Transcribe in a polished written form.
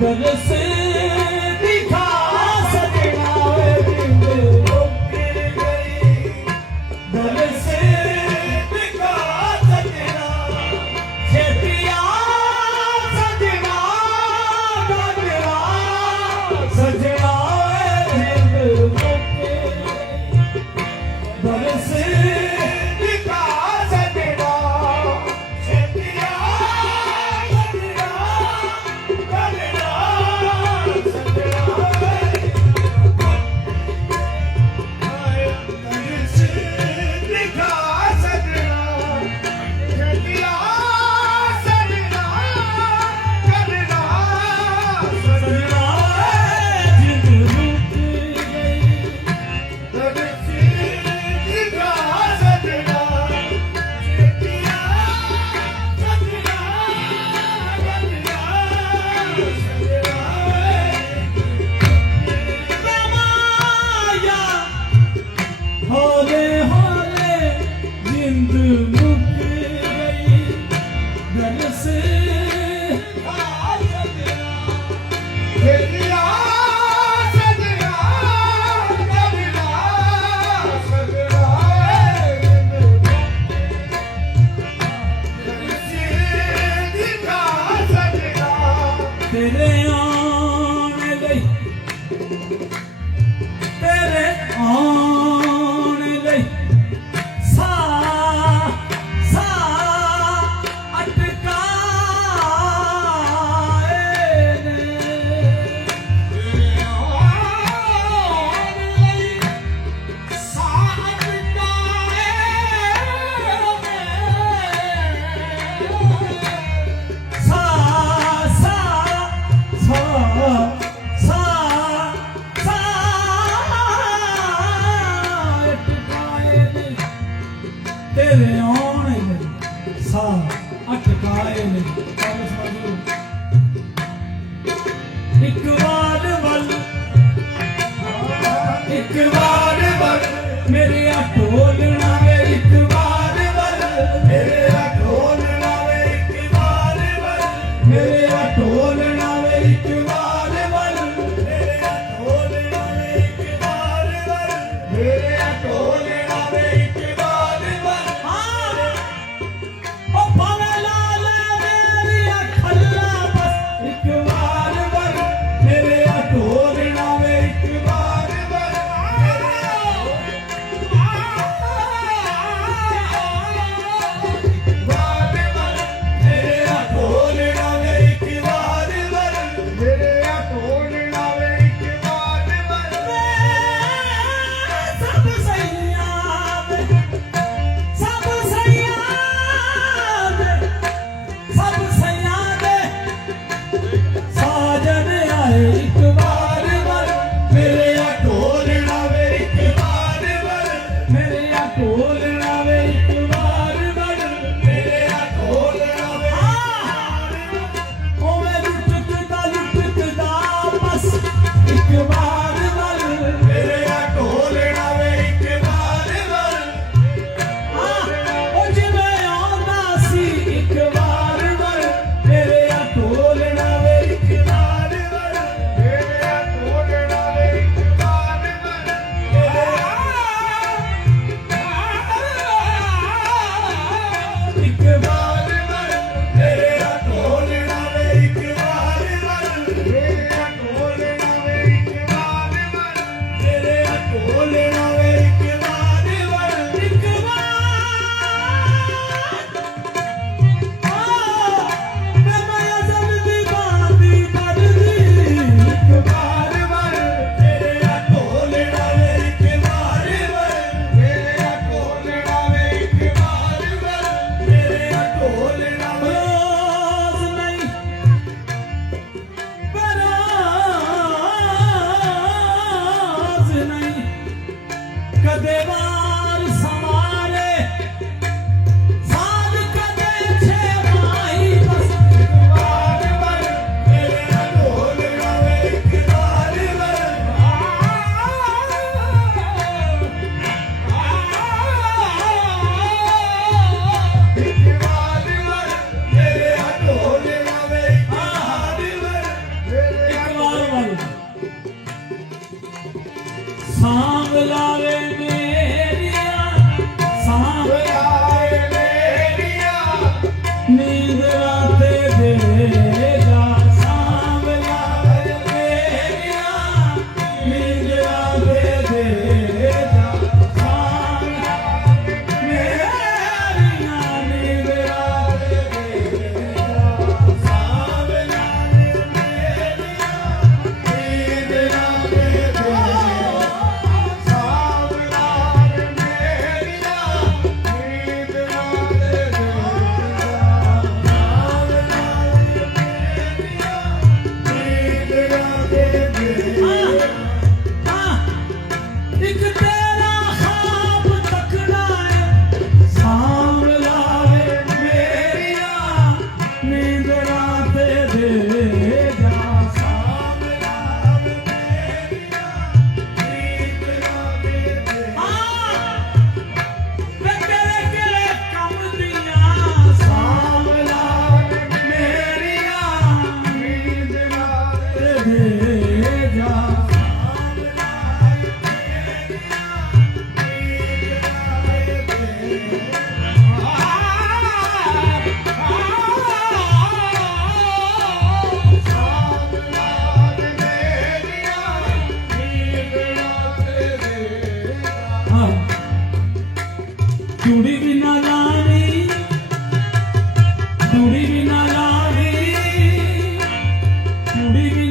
दरस दिखा सजना जिंद रुक गई दरस दिखा सजना छेतिया सजना गजरा सजना जिंद रुक गई दरस दिखा सजना छेतिया हौले हौले जिंद मुक गई दरस तेरे आने लई तेरे आने लई सा सा अटकाए ने तेरे आने लई सा अटकाए सा सा सा सा सा अटकाए ने तेरे आने लई सा अटकाए ने एक बार वल मेरे ढोलना वे एक बार वल मेरे ढोलना वे एक बार वल मेरे ढोलना वे एक बार वल मेरे ढोलना वे एक बार वल मेरे ढोलना वे एक बार वल ओ भावे लाल मेरी खल्ला बस एक बार वल मेरे ढोलना वे एक बार वल सब सैयाद सब सैयाद सब सैयाद साजन आए एक बार वर मेरे ढोलना वे एक बार वर मेरे ढोलना वे एक बार वर मेरे ढोलना वे ओ मैं लुटकदा बस एक बार वर मेरे ढोलना वे एक बार वर ओ जिवें आंदा सी एक बार वर मेरे ढोलना वे एक बार वर ਸਾਂਭ ਲਾਵੇ ਮੇਰੀਆਂ ਸਾਂਭ ਲਾਵੇ ਮੇਰੀਆਂ ਨੀਂਦਰਾਂ ਤੇ ਦੇ ਜਾ ਸਾਂਭ ਲਾਵੇ ਮੇਰੀਆਂ ਨੀਂਦਰਾਂ ਤੇ ਦੇ ਜਾ ਸਾਂਭ ਲਾਵੇ ਮੇਰੀਆਂ ਨੀਂਦਰਾਂ ਤੇ ਦੇ ਜਾ ਸਾਂਭ ਲਾਵੇ ਇੱਕ ਤੇਰਾ ਖਾਬ ਤੱਕਣਾ ਏ ਸਾਂਭ ਲਾਵੇ ਮੇਰੀਆਂ ਨੀਂਦਰਾਂ ਤੇ ਦੇ ਜਾ ਸਾਂਭ ਲਾਵੇ ਮੇਰੀਆਂ ਨੀਂਦਰਾਂ ਤੇ ਦੇ ਵੇ ਤੇਰੇ ਕੰਮ ਦੀਆਂ ਸਾਂਭ ਲਾਵੇ ਮੇਰੀਆਂ ਨੀਂਦਰਾਂ ਤੇ ਦੇ ਜਾ ਚੂੜੀ ਵੀ ਨਾ ਲਾਣੀ ਚੂੜੀ ਵੀ ਨਾ ਲਾਣੀ ਚੂੜੀ ਵੀ